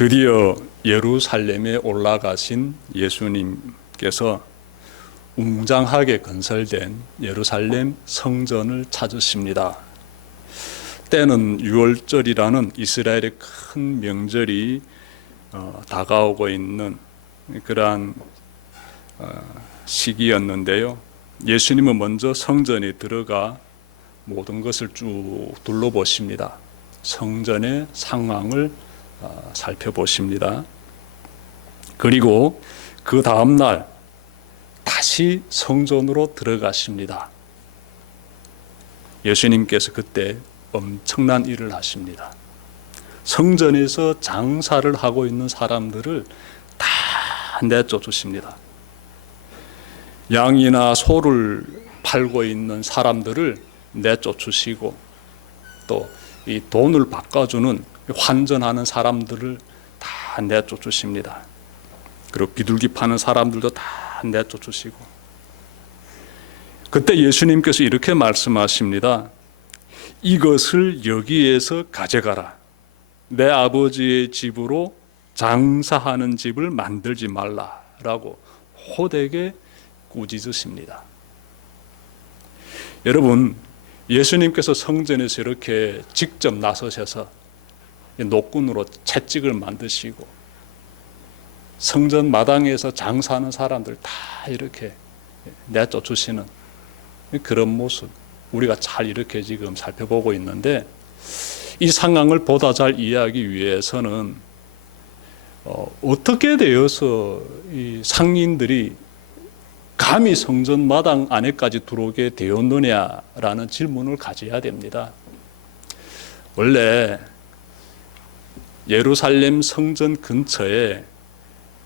드디어 예루살렘에 올라가신 예수님께서 웅장하게 건설된 예루살렘 성전을 찾으십니다. 때는 유월절이라는 이스라엘의 큰 명절이 다가오고 있는 그러한 시기였는데요. 예수님은 먼저 성전에 들어가 모든 것을 쭉 둘러보십니다. 성전의 상황을 살펴보십니다. 그리고 그 다음날 다시 성전으로 들어가십니다. 예수님께서 그때 엄청난 일을 하십니다. 성전에서 장사를 하고 있는 사람들을 다 내쫓으십니다. 양이나 소를 팔고 있는 사람들을 내쫓으시고 또 이 돈을 바꿔주는 환전하는 사람들을 다 내쫓으십니다. 그리고 비둘기 파는 사람들도 다 내쫓으시고, 그때 예수님께서 이렇게 말씀하십니다. 이것을 여기에서 가져가라. 내 아버지의 집으로 장사하는 집을 만들지 말라라고 호되게 꾸짖으십니다. 여러분, 예수님께서 성전에서 이렇게 직접 나서셔서 노끈으로 채찍을 만드시고 성전 마당에서 장사하는 사람들 다 이렇게 내쫓으시는 그런 모습, 우리가 잘 이렇게 지금 살펴보고 있는데, 이 상황을 보다 잘 이해하기 위해서는 어떻게 되어서 이 상인들이 감히 성전 마당 안에까지 들어오게 되었느냐라는 질문을 가져야 됩니다. 원래 예루살렘 성전 근처에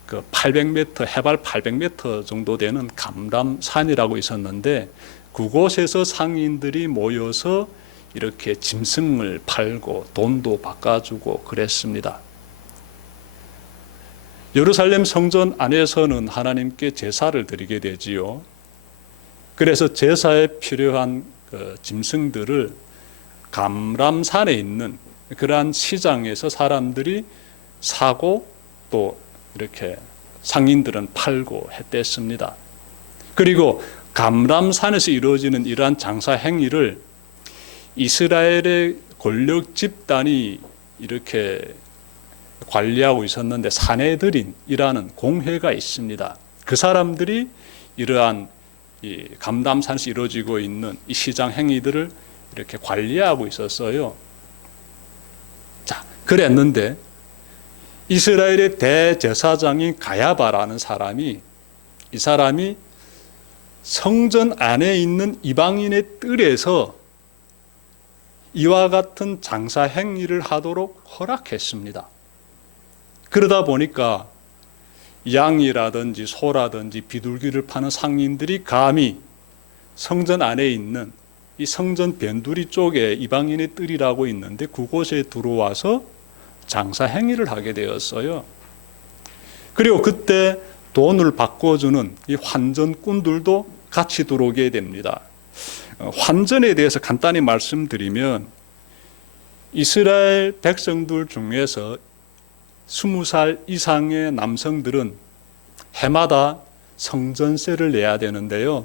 그 800m, 해발 800m 정도 되는 감람산이라고 있었는데, 그곳에서 상인들이 모여서 이렇게 짐승을 팔고 돈도 바꿔주고 그랬습니다. 예루살렘 성전 안에서는 하나님께 제사를 드리게 되지요. 그래서 제사에 필요한 그 짐승들을 감람산에 있는 그러한 시장에서 사람들이 사고 또 이렇게 상인들은 팔고 했댔습니다. 그리고 감람산에서 이루어지는 이러한 장사 행위를 이스라엘의 권력 집단이 이렇게 관리하고 있었는데, 사내들인이라는 공회가 있습니다. 그 사람들이 이러한 이 감람산에서 이루어지고 있는 이 시장 행위들을 이렇게 관리하고 있었어요. 자, 그랬는데 이스라엘의 대제사장인 가야바라는 사람이, 이 사람이 성전 안에 있는 이방인의 뜰에서 이와 같은 장사 행위를 하도록 허락했습니다. 그러다 보니까 양이라든지 소라든지 비둘기를 파는 상인들이 감히 성전 안에 있는 이 성전 변두리 쪽에 이방인의 뜰이라고 있는데 그곳에 들어와서 장사 행위를 하게 되었어요. 그리고 그때 돈을 바꿔주는 이 환전꾼들도 같이 들어오게 됩니다. 환전에 대해서 간단히 말씀드리면, 이스라엘 백성들 중에서 20살 이상의 남성들은 해마다 성전세를 내야 되는데요.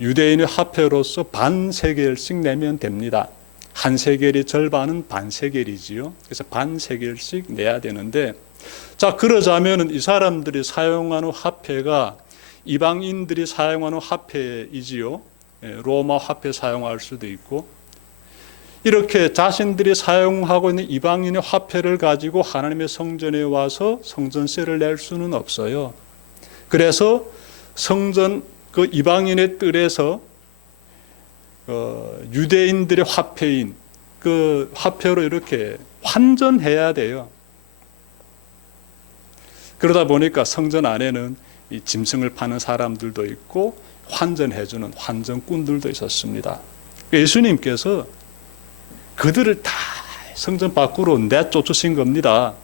유대인의 화폐로서 반세겔씩 내면 됩니다. 한 세겔의 절반은 반세겔이지요. 그래서 반세겔씩 내야 되는데, 자, 그러자면 이 사람들이 사용하는 화폐가 이방인들이 사용하는 화폐이지요. 로마 화폐 사용할 수도 있고, 이렇게 자신들이 사용하고 있는 이방인의 화폐를 가지고 하나님의 성전에 와서 성전세를 낼 수는 없어요. 그래서 성전 그 이방인의 뜰에서 유대인들의 화폐인 그 화폐로 이렇게 환전해야 돼요. 그러다 보니까 성전 안에는 이 짐승을 파는 사람들도 있고 환전해주는 환전꾼들도 있었습니다. 예수님께서 그들을 다 성전 밖으로 내쫓으신 겁니다.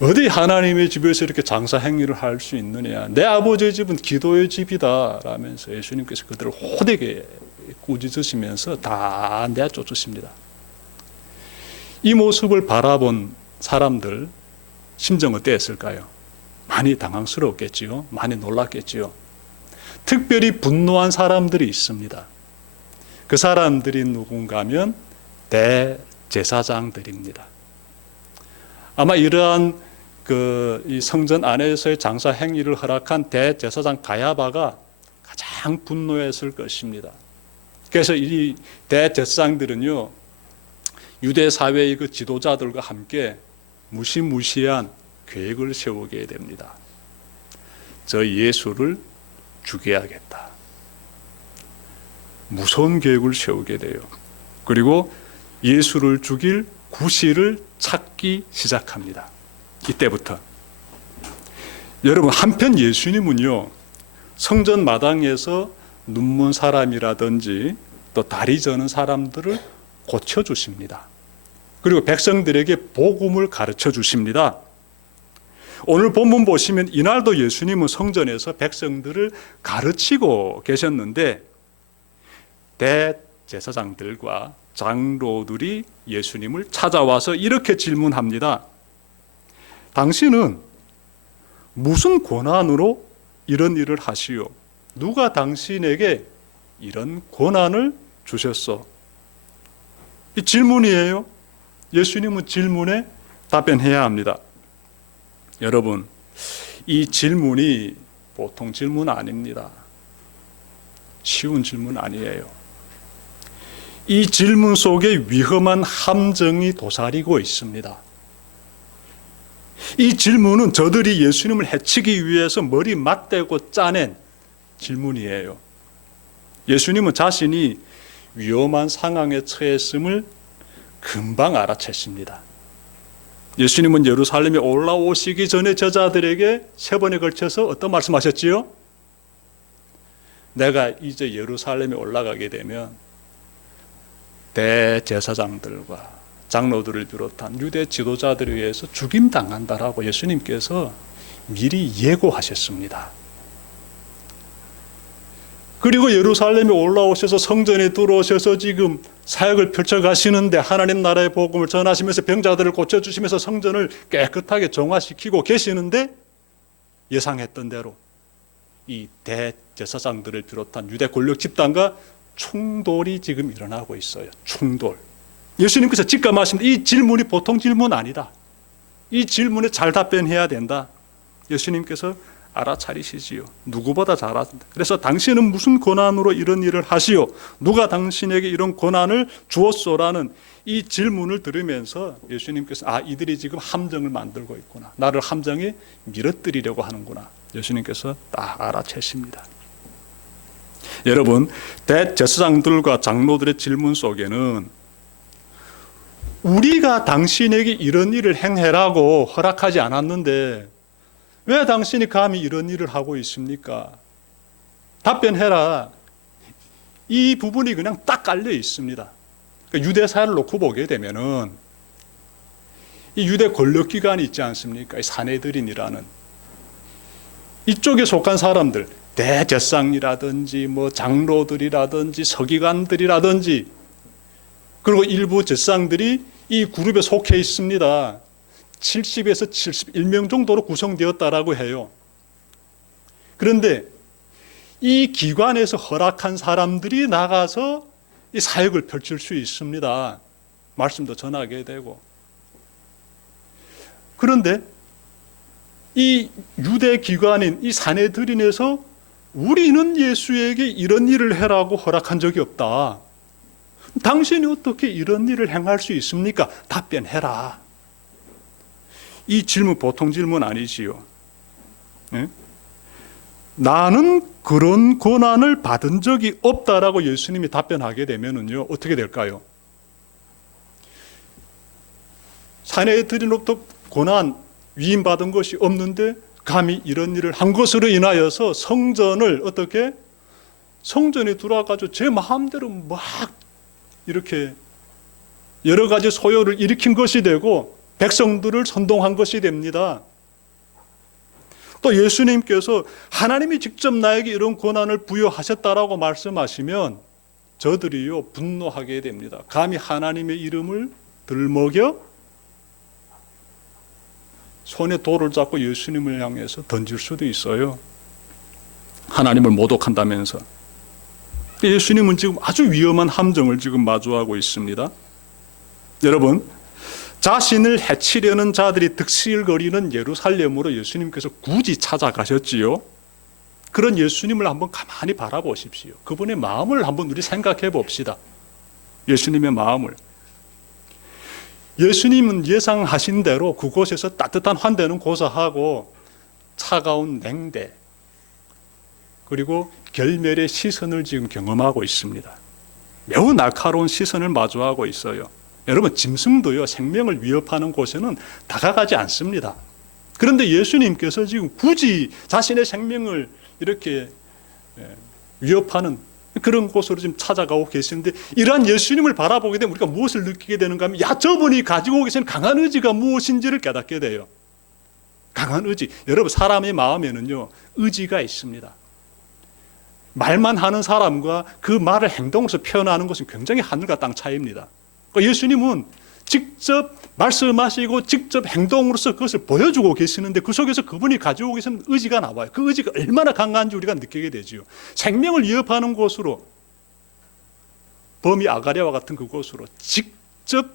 어디 하나님의 집에서 이렇게 장사 행위를 할 수 있느냐. 내 아버지의 집은 기도의 집이다 라면서 예수님께서 그들을 호되게 꾸짖으시면서 다 내쫓으십니다. 이 모습을 바라본 사람들 심정 어땠을까요? 많이 당황스러웠겠지요. 많이 놀랐겠지요. 특별히 분노한 사람들이 있습니다. 그 사람들이 누군가 하면 대제사장들입니다. 아마 이러한 이 성전 안에서의 장사 행위를 허락한 대제사장 가야바가 가장 분노했을 것입니다. 그래서 이 대제사장들은요, 유대 사회의 그 지도자들과 함께 무시무시한 계획을 세우게 됩니다. 저 예수를 죽여야겠다. 무서운 계획을 세우게 돼요. 그리고 예수를 죽일 구실을 찾기 시작합니다. 이때부터. 여러분, 한편 예수님은요, 성전 마당에서 눈먼 사람이라든지 또 다리 저는 사람들을 고쳐주십니다. 그리고 백성들에게 복음을 가르쳐 주십니다. 오늘 본문 보시면 이날도 예수님은 성전에서 백성들을 가르치고 계셨는데 대제사장들과 장로들이 예수님을 찾아와서 이렇게 질문합니다. 당신은 무슨 권한으로 이런 일을 하시오? 누가 당신에게 이런 권한을 주셨소? 이 질문이에요. 예수님은 질문에 답변해야 합니다. 여러분, 이 질문이 보통 질문 아닙니다. 쉬운 질문 아니에요. 이 질문 속에 위험한 함정이 도사리고 있습니다. 이 질문은 저들이 예수님을 해치기 위해서 머리 맞대고 짜낸 질문이에요. 예수님은 자신이 위험한 상황에 처했음을 금방 알아챘습니다. 예수님은 예루살렘에 올라오시기 전에 저자들에게 3번에 걸쳐서 어떤 말씀하셨지요? 내가 이제 예루살렘에 올라가게 되면 대제사장들과 장로들을 비롯한 유대 지도자들에 의해서 죽임당한다라고 예수님께서 미리 예고하셨습니다. 그리고 예루살렘에 올라오셔서 성전에 들어오셔서 지금 사역을 펼쳐가시는데 하나님 나라의 복음을 전하시면서 병자들을 고쳐주시면서 성전을 깨끗하게 정화시키고 계시는데 예상했던 대로 이 대제사장들을 비롯한 유대 권력 집단과 충돌이 지금 일어나고 있어요. 충돌. 예수님께서 직감하십니다. 이 질문이 보통 질문 아니다. 이 질문에 잘 답변해야 된다. 예수님께서 알아차리시지요. 누구보다 잘 아신다. 그래서 당신은 무슨 권한으로 이런 일을 하시오? 누가 당신에게 이런 권한을 주었소라는 이 질문을 들으면서 예수님께서 이들이 지금 함정을 만들고 있구나. 나를 함정에 밀어뜨리려고 하는구나. 예수님께서 딱 알아채십니다. 여러분, 대제사장들과 장로들의 질문 속에는 우리가 당신에게 이런 일을 행해라고 허락하지 않았는데 왜 당신이 감히 이런 일을 하고 있습니까? 답변해라. 이 부분이 그냥 딱 깔려 있습니다. 그러니까 유대 사회를 놓고 보게 되면은 이 유대 권력기관이 있지 않습니까? 이 사내들인이라는 이쪽에 속한 사람들, 대제사장이라든지 장로들이라든지 서기관들이라든지 그리고 일부 제사장들이 이 그룹에 속해 있습니다. 70에서 71명 정도로 구성되었다라고 해요. 그런데 이 기관에서 허락한 사람들이 나가서 이 사역을 펼칠 수 있습니다. 말씀도 전하게 되고. 그런데 이 유대 기관인 이 사내들인에서 우리는 예수에게 이런 일을 해라고 허락한 적이 없다. 당신이 어떻게 이런 일을 행할 수 있습니까? 답변해라. 이 질문 보통 질문 아니지요. 네? 나는 그런 권한을 받은 적이 없다라고 예수님이 답변하게 되면은요, 어떻게 될까요? 사내들로부터 권한 위임받은 것이 없는데 감히 이런 일을 한 것으로 인하여서 성전을 어떻게 성전에 들어와가지고 제 마음대로 막 이렇게 여러 가지 소요를 일으킨 것이 되고 백성들을 선동한 것이 됩니다. 또 예수님께서 하나님이 직접 나에게 이런 권한을 부여하셨다라고 말씀하시면 저들이요 분노하게 됩니다. 감히 하나님의 이름을 들먹여 손에 돌을 잡고 예수님을 향해서 던질 수도 있어요. 하나님을 모독한다면서. 예수님은 지금 아주 위험한 함정을 지금 마주하고 있습니다. 여러분, 자신을 해치려는 자들이 득실거리는 예루살렘으로 예수님께서 굳이 찾아가셨지요. 그런 예수님을 한번 가만히 바라보십시오. 그분의 마음을 한번 우리 생각해 봅시다. 예수님의 마음을. 예수님은 예상하신 대로 그곳에서 따뜻한 환대는 고사하고 차가운 냉대 그리고 결멸의 시선을 지금 경험하고 있습니다. 매우 날카로운 시선을 마주하고 있어요. 여러분, 짐승도요, 생명을 위협하는 곳에는 다가가지 않습니다. 그런데 예수님께서 지금 굳이 자신의 생명을 이렇게 위협하는 그런 곳으로 지금 찾아가고 계시는데, 이러한 예수님을 바라보게 되면 우리가 무엇을 느끼게 되는가 하면, 야, 저분이 가지고 계신 강한 의지가 무엇인지를 깨닫게 돼요. 강한 의지. 여러분, 사람의 마음에는요, 의지가 있습니다. 말만 하는 사람과 그 말을 행동으로서 표현하는 것은 굉장히 하늘과 땅 차이입니다. 그러니까 예수님은 직접 말씀하시고 직접 행동으로서 그것을 보여주고 계시는데, 그 속에서 그분이 가지고 계시는 의지가 나와요. 그 의지가 얼마나 강한지 우리가 느끼게 되지요. 생명을 위협하는 곳으로, 범이 아가랴와 같은 그곳으로 직접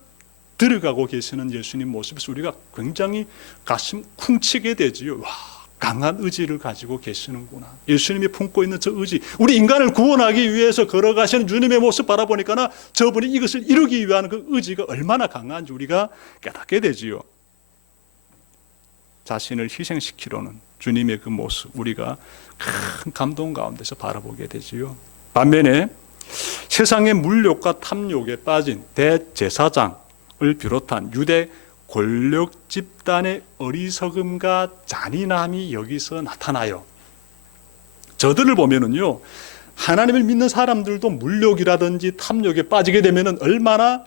들어가고 계시는 예수님 모습에서 우리가 굉장히 가슴 쿵치게 되지요. 와, 강한 의지를 가지고 계시는구나. 예수님이 품고 있는 저 의지, 우리 인간을 구원하기 위해서 걸어가시는 주님의 모습 바라보니까 저분이 이것을 이루기 위한 그 의지가 얼마나 강한지 우리가 깨닫게 되지요. 자신을 희생시키려는 주님의 그 모습, 우리가 큰 감동 가운데서 바라보게 되지요. 반면에 세상의 물욕과 탐욕에 빠진 대제사장을 비롯한 유대 권력 집단의 어리석음과 잔인함이 여기서 나타나요. 저들을 보면은요, 하나님을 믿는 사람들도 물욕이라든지 탐욕에 빠지게 되면은 얼마나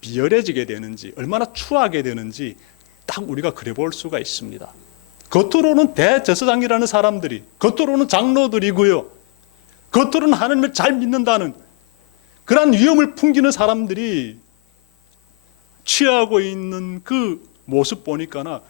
비열해지게 되는지, 얼마나 추하게 되는지 딱 우리가 그래 볼 수가 있습니다. 겉으로는 대제사장이라는 사람들이, 겉으로는 장로들이고요, 겉으로는 하나님을 잘 믿는다는 그러한 위엄을 풍기는 사람들이 취하고 있는 그 모습 보니까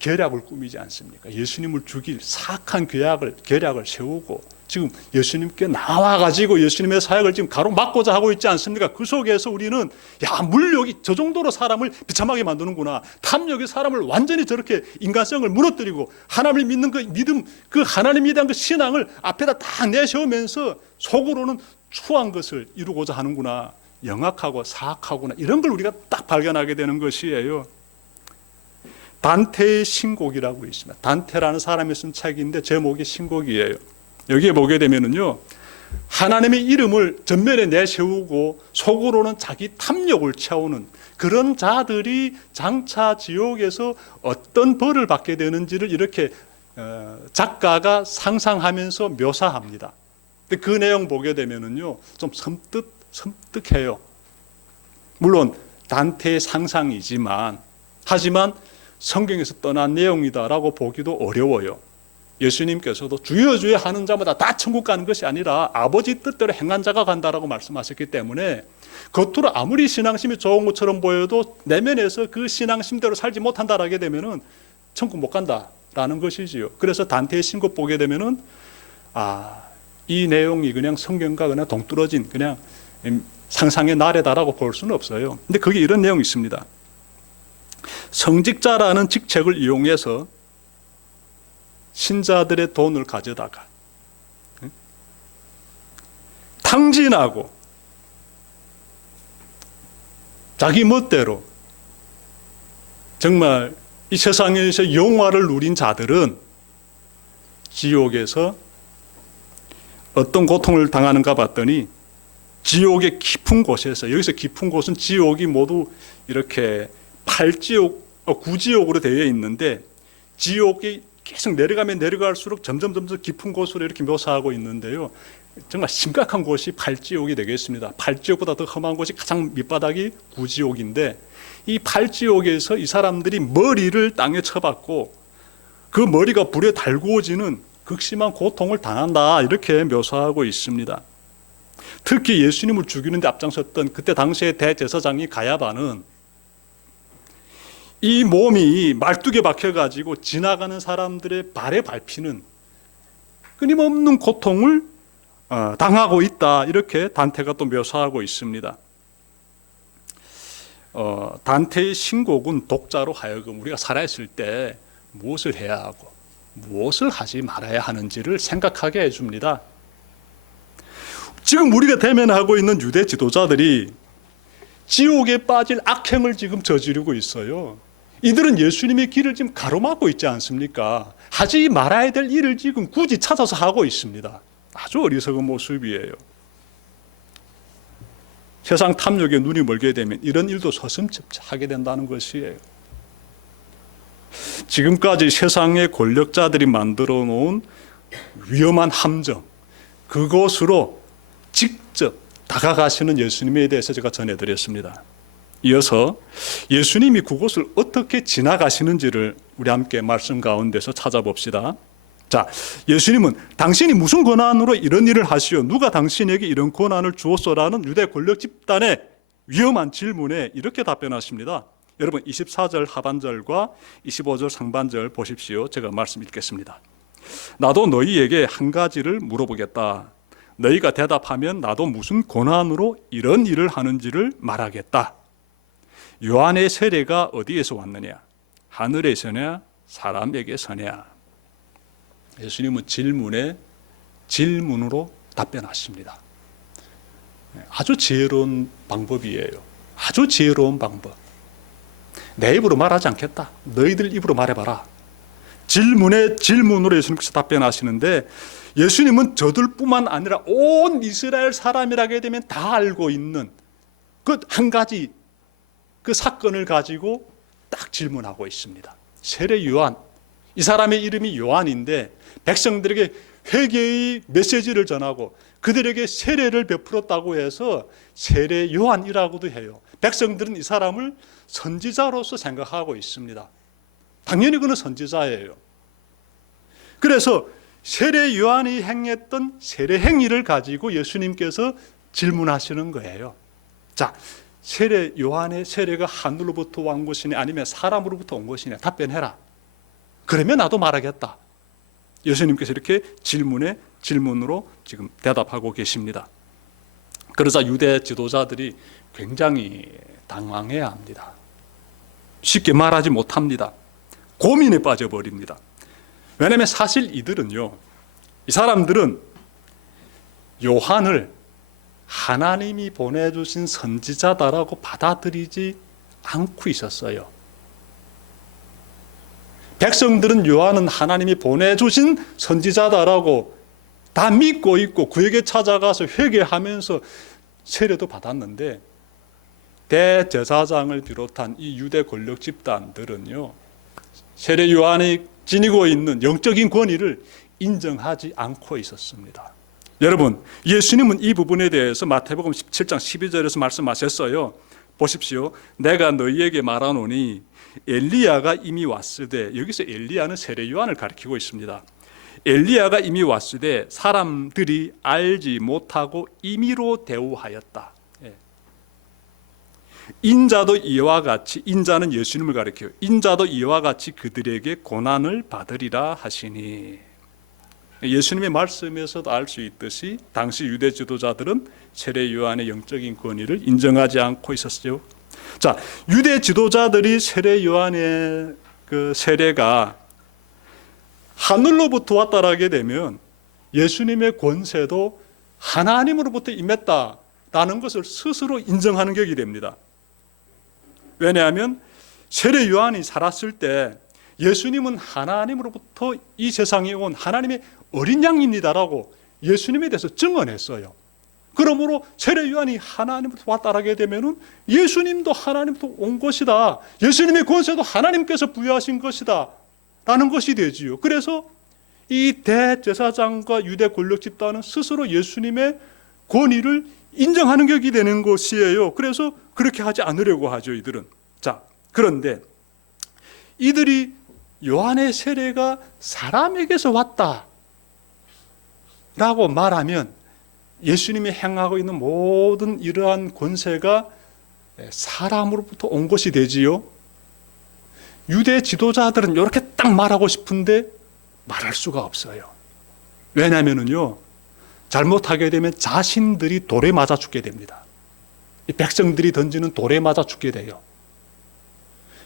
계략을 꾸미지 않습니까? 예수님을 죽일 사악한 계략을 세우고 지금 예수님께 나와가지고 예수님의 사역을 지금 가로막고자 하고 있지 않습니까? 그 속에서 우리는, 야, 물욕이 저 정도로 사람을 비참하게 만드는구나. 탐욕이 사람을 완전히 저렇게 인간성을 무너뜨리고 하나님을 믿는 그 믿음, 그 하나님에 대한 그 신앙을 앞에다 딱 내세우면서 속으로는 추한 것을 이루고자 하는구나. 영악하고 사악하구나. 이런 걸 우리가 딱 발견하게 되는 것이에요. 단테의 신곡이라고 있습니다. 단테라는 사람이 쓴 책인데 제목이 신곡이에요. 여기에 보게 되면은요, 하나님의 이름을 전면에 내세우고 속으로는 자기 탐욕을 채우는 그런 자들이 장차 지옥에서 어떤 벌을 받게 되는지를 이렇게 작가가 상상하면서 묘사합니다. 근데 그 내용 보게 되면은요, 좀 섬뜩해요. 물론 단테의 상상이지만, 하지만 성경에서 떠난 내용이다라고 보기도 어려워요. 예수님께서도 주여 주여 하는 자마다 다 천국 가는 것이 아니라 아버지 뜻대로 행한 자가 간다라고 말씀하셨기 때문에, 겉으로 아무리 신앙심이 좋은 것처럼 보여도 내면에서 그 신앙심대로 살지 못한다라게 되면은 천국 못 간다라는 것이지요. 그래서 단테의 신곡 보게 되면은, 이 내용이 그냥 성경과 그냥 동떨어진 그냥 상상의 나래다라고 볼 수는 없어요. 근데 거기 이런 내용이 있습니다. 성직자라는 직책을 이용해서 신자들의 돈을 가져다가 탕진하고 자기 멋대로 정말 이 세상에서 영화를 누린 자들은 지옥에서 어떤 고통을 당하는가 봤더니, 지옥의 깊은 곳에서, 여기서 깊은 곳은 지옥이 모두 이렇게 8지옥, 9지옥으로 되어 있는데, 지옥이 계속 내려가면 내려갈수록 점점 깊은 곳으로 이렇게 묘사하고 있는데요, 정말 심각한 곳이 8지옥이 되겠습니다. 8지옥보다 더 험한 곳이 가장 밑바닥이 9지옥인데, 이 8지옥에서 이 사람들이 머리를 땅에 쳐박고 그 머리가 불에 달구어지는 극심한 고통을 당한다, 이렇게 묘사하고 있습니다. 특히 예수님을 죽이는 데 앞장섰던 그때 당시의 대제사장이 가야바는 이 몸이 말뚝에 박혀가지고 지나가는 사람들의 발에 밟히는 끊임없는 고통을 당하고 있다. 이렇게 단테가 또 묘사하고 있습니다. 단테의 신곡은 독자로 하여금 우리가 살아있을 때 무엇을 해야 하고 무엇을 하지 말아야 하는지를 생각하게 해줍니다. 지금 우리가 대면하고 있는 유대 지도자들이 지옥에 빠질 악행을 지금 저지르고 있어요. 이들은 예수님의 길을 지금 가로막고 있지 않습니까? 하지 말아야 될 일을 지금 굳이 찾아서 하고 있습니다. 아주 어리석은 모습이에요. 세상 탐욕에 눈이 멀게 되면 이런 일도 서슴지 하게 된다는 것이에요. 지금까지 세상의 권력자들이 만들어 놓은 위험한 함정, 그곳으로 직접 다가가시는 예수님에 대해서 제가 전해드렸습니다. 이어서 예수님이 그곳을 어떻게 지나가시는지를 우리 함께 말씀 가운데서 찾아봅시다. 자, 예수님은 당신이 무슨 권한으로 이런 일을 하시오? 누가 당신에게 이런 권한을 주었소라는 유대 권력 집단의 위험한 질문에 이렇게 답변하십니다. 여러분 24절 하반절과 25절 상반절 보십시오. 제가 말씀 읽겠습니다. 나도 너희에게 한 가지를 물어보겠다. 너희가 대답하면 나도 무슨 권한으로 이런 일을 하는지를 말하겠다. 요한의 세례가 어디에서 왔느냐? 하늘에서냐? 사람에게서냐? 예수님은 질문에 질문으로 답변하십니다. 아주 지혜로운 방법이에요. 아주 지혜로운 방법. 내 입으로 말하지 않겠다. 너희들 입으로 말해봐라. 질문에 질문으로 예수님께서 답변하시는데 예수님은 저들뿐만 아니라 온 이스라엘 사람이라게 되면 다 알고 있는 그 한 가지 그 사건을 가지고 딱 질문하고 있습니다. 세례 요한, 이 사람의 이름이 요한인데 백성들에게 회개의 메시지를 전하고 그들에게 세례를 베풀었다고 해서 세례 요한이라고도 해요. 백성들은 이 사람을 선지자로서 생각하고 있습니다. 당연히 그는 선지자예요. 그래서 세례 요한이 행했던 세례 행위를 가지고 예수님께서 질문하시는 거예요. 자, 세례 요한의 세례가 하늘로부터 온 것이냐 아니면 사람으로부터 온 것이냐 답변해라. 그러면 나도 말하겠다. 예수님께서 이렇게 질문에 질문으로 지금 대답하고 계십니다. 그러자 유대 지도자들이 굉장히 당황해야 합니다. 쉽게 말하지 못합니다. 고민에 빠져버립니다. 왜냐하면 사실 이들은요, 이 사람들은 요한을 하나님이 보내주신 선지자다라고 받아들이지 않고 있었어요. 백성들은 요한은 하나님이 보내주신 선지자다라고 다 믿고 있고 그에게 찾아가서 회개하면서 세례도 받았는데 대제사장을 비롯한 이 유대 권력 집단들은요, 세례 요한이 지니고 있는 영적인 권위를 인정하지 않고 있었습니다. 여러분, 예수님은 이 부분에 대해서 마태복음 17장 12절에서 말씀하셨어요. 보십시오. 내가 너희에게 말하노니 엘리야가 이미 왔으되, 여기서 엘리야는 세례 요한을 가리키고 있습니다. 엘리야가 이미 왔으되 사람들이 알지 못하고 임의로 대우하였다. 인자도 이와 같이, 인자는 예수님을 가리켜요. 인자도 이와 같이 그들에게 고난을 받으리라 하시니. 예수님의 말씀에서도 알 수 있듯이 당시 유대 지도자들은 세례 요한의 영적인 권위를 인정하지 않고 있었죠. 자, 유대 지도자들이 세례 요한의 그 세례가 하늘로부터 왔다라게 되면 예수님의 권세도 하나님으로부터 임했다라는 것을 스스로 인정하는 격이 됩니다. 왜냐하면 세례 요한이 살았을 때 예수님은 하나님으로부터 이 세상에 온 하나님의 어린 양입니다라고 예수님에 대해서 증언했어요. 그러므로 세례 요한이 하나님부터 왔다라게 되면은 예수님도 하나님부터 온 것이다. 예수님의 권세도 하나님께서 부여하신 것이다. 라는 것이 되지요. 그래서 이 대제사장과 유대 권력 집단은 스스로 예수님의 권위를 인정하는 격이 되는 것이에요. 그래서 그렇게 하지 않으려고 하죠, 이들은. 자, 그런데 이들이 요한의 세례가 사람에게서 왔다 라고 말하면 예수님이 행하고 있는 모든 이러한 권세가 사람으로부터 온 것이 되지요. 유대 지도자들은 이렇게 딱 말하고 싶은데 말할 수가 없어요. 왜냐하면요, 잘못하게 되면 자신들이 돌에 맞아 죽게 됩니다. 이 백성들이 던지는 돌에 맞아 죽게 돼요.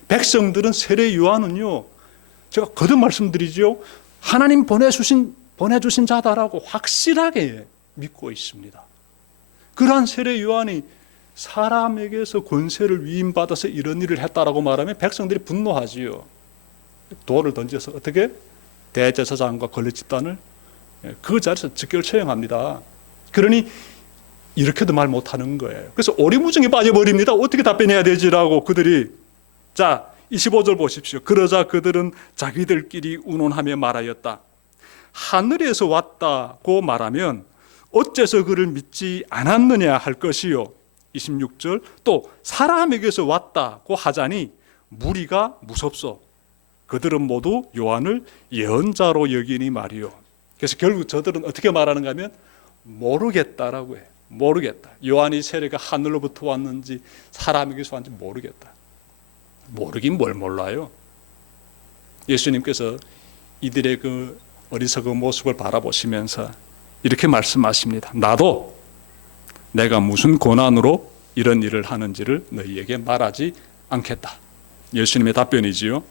백성들은 세례 요한은요, 제가 거듭 말씀드리죠, 하나님 보내주신 자다라고 확실하게 믿고 있습니다. 그러한 세례 요한이 사람에게서 권세를 위임받아서 이런 일을 했다라고 말하면 백성들이 분노하지요. 돌을 던져서 어떻게 대제사장과 권리 집단을 그 자리에서 즉결 처형합니다. 그러니 이렇게도 말 못하는 거예요. 그래서 오리무중에 빠져버립니다. 어떻게 답변해야 되지라고 그들이. 자, 25절 보십시오. 그러자 그들은 자기들끼리 운운하며 말하였다. 하늘에서 왔다고 말하면 어째서 그를 믿지 않았느냐 할 것이요. 26절 또 사람에게서 왔다고 하자니 무리가 무섭소. 그들은 모두 요한을 예언자로 여기니 말이요. 그래서 결국 저들은 어떻게 말하는가 하면 모르겠다라고 해요. 모르겠다. 요한이 세례가 하늘로부터 왔는지 사람에게서 왔는지 모르겠다. 모르긴 뭘 몰라요. 예수님께서 이들의 그 어리석은 모습을 바라보시면서 이렇게 말씀하십니다. 나도 내가 무슨 고난으로 이런 일을 하는지를 너희에게 말하지 않겠다. 예수님의 답변이지요.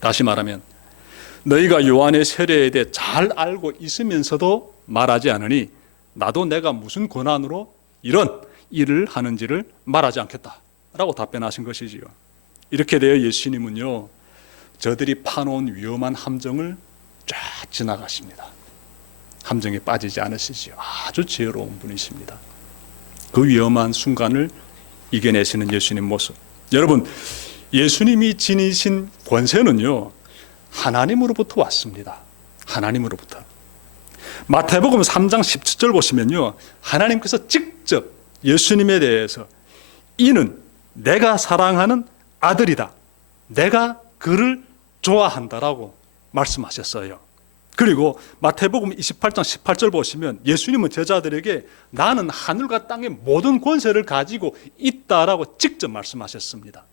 다시 말하면 너희가 요한의 세례에 대해 잘 알고 있으면서도 말하지 않으니 나도 내가 무슨 고난으로 이런 일을 하는지를 말하지 않겠다라고 답변하신 것이지요. 이렇게 되어 예수님은요, 저들이 파놓은 위험한 함정을 쫙 지나가십니다. 함정에 빠지지 않으시지요. 아주 지혜로운 분이십니다. 그 위험한 순간을 이겨내시는 예수님 모습. 여러분, 예수님이 지니신 권세는요, 하나님으로부터 왔습니다. 하나님으로부터. 마태복음 3장 17절 보시면요, 하나님께서 직접 예수님에 대해서 이는 내가 사랑하는 아들이다. 내가 그를 좋아한다라고 말씀하셨어요. 그리고 마태복음 28장 18절 보시면 예수님은 제자들에게 나는 하늘과 땅의 모든 권세를 가지고 있다라고 직접 말씀하셨습니다.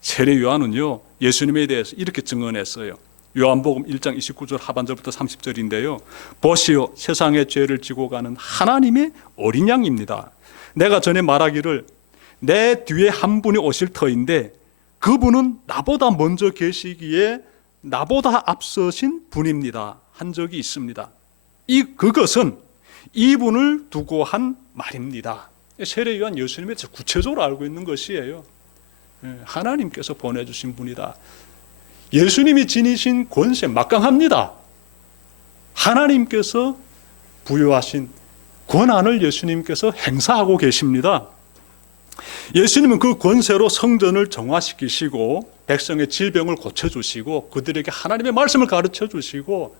세례 요한은요, 예수님에 대해서 이렇게 증언했어요. 요한복음 1장 29절 하반절부터 30절인데요. 보시오, 세상의 죄를 지고 가는 하나님의 어린 양입니다. 내가 전에 말하기를 내 뒤에 한 분이 오실 터인데 그분은 나보다 먼저 계시기에 나보다 앞서신 분입니다 한 적이 있습니다. 그것은 이분을 두고 한 말입니다. 세례 요한 예수님의 구체적으로 알고 있는 것이에요. 하나님께서 보내주신 분이다. 예수님이 지니신 권세 막강합니다. 하나님께서 부여하신 권한을 예수님께서 행사하고 계십니다. 예수님은 그 권세로 성전을 정화시키시고 백성의 질병을 고쳐주시고 그들에게 하나님의 말씀을 가르쳐주시고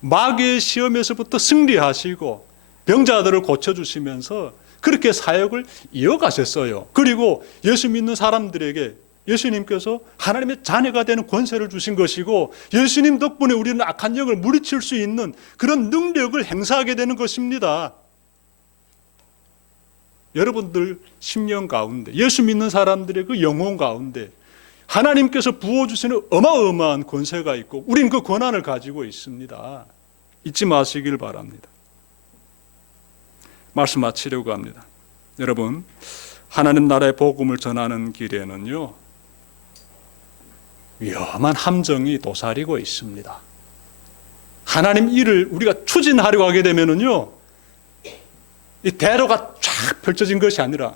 마귀의 시험에서부터 승리하시고 병자들을 고쳐주시면서 그렇게 사역을 이어가셨어요. 그리고 예수 믿는 사람들에게 예수님께서 하나님의 자녀가 되는 권세를 주신 것이고 예수님 덕분에 우리는 악한 영을 물리칠 수 있는 그런 능력을 행사하게 되는 것입니다. 여러분들 심령 가운데 예수 믿는 사람들의 그 영혼 가운데 하나님께서 부어주시는 어마어마한 권세가 있고 우리는 그 권한을 가지고 있습니다. 잊지 마시길 바랍니다. 말씀 마치려고 합니다. 여러분, 하나님 나라의 복음을 전하는 길에는요, 위험한 함정이 도사리고 있습니다. 하나님 일을 우리가 추진하려고 하게 되면은요, 이 대로가 쫙 펼쳐진 것이 아니라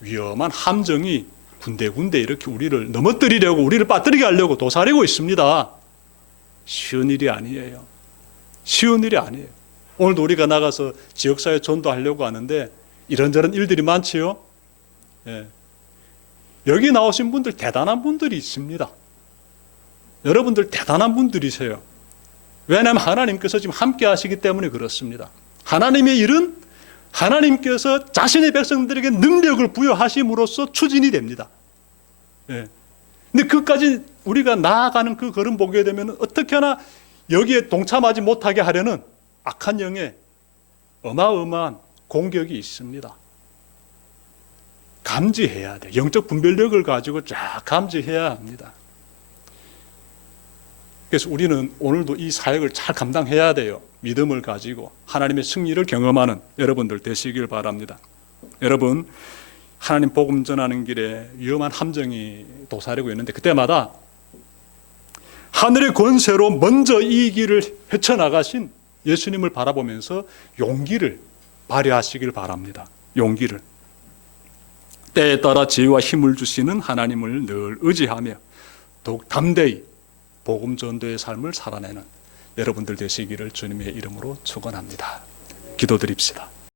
위험한 함정이 군데군데 이렇게 우리를 넘어뜨리려고, 우리를 빠뜨리게 하려고 도사리고 있습니다. 쉬운 일이 아니에요. 쉬운 일이 아니에요. 오늘도 우리가 나가서 지역사회 전도하려고 하는데 이런저런 일들이 많지요. 예. 여기 나오신 분들 대단한 분들이 있습니다. 여러분들 대단한 분들이세요. 왜냐하면 하나님께서 지금 함께 하시기 때문에 그렇습니다. 하나님의 일은 하나님께서 자신의 백성들에게 능력을 부여하심으로써 추진이 됩니다. 예. 근데 그까지 우리가 나아가는 그 걸음 보게 되면 어떻게 하나 여기에 동참하지 못하게 하려는 악한 영의 어마어마한 공격이 있습니다. 감지해야 돼. 영적 분별력을 가지고 쫙 감지해야 합니다. 그래서 우리는 오늘도 이 사역을 잘 감당해야 돼요. 믿음을 가지고 하나님의 승리를 경험하는 여러분들 되시길 바랍니다. 여러분, 하나님 복음 전하는 길에 위험한 함정이 도사리고 있는데 그때마다 하늘의 권세로 먼저 이 길을 헤쳐나가신 예수님을 바라보면서 용기를 발휘하시길 바랍니다. 용기를. 때에 따라 지혜와 힘을 주시는 하나님을 늘 의지하며 더욱 담대히 복음 전도의 삶을 살아내는 여러분들 되시기를 주님의 이름으로 축원합니다. 기도드립시다.